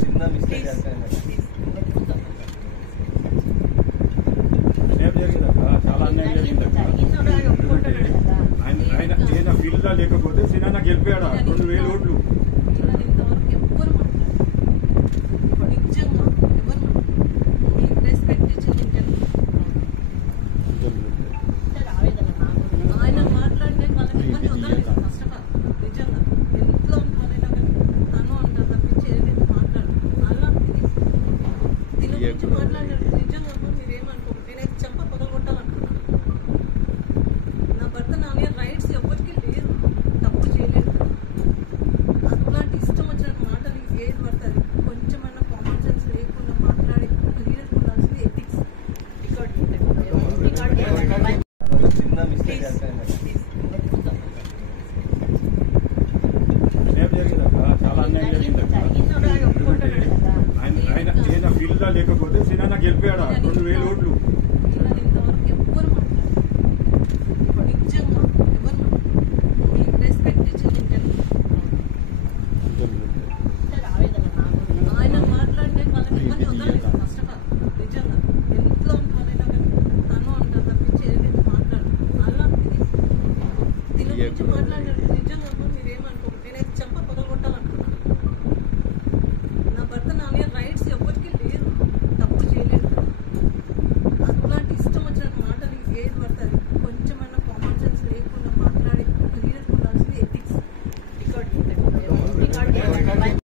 చిన్న మిస్టేక్ చాలా అన్యాయం జరిగింది. ఆయన ఫీల్డ్ లో లేకపోతే సినిమా గెలిపాడు 2000 ఓట్లు. చాలా అన్యాయం జరిగింది. ఆయన ఫీల్డ్ లో లేకపోతే సినిమా గెలిపాడు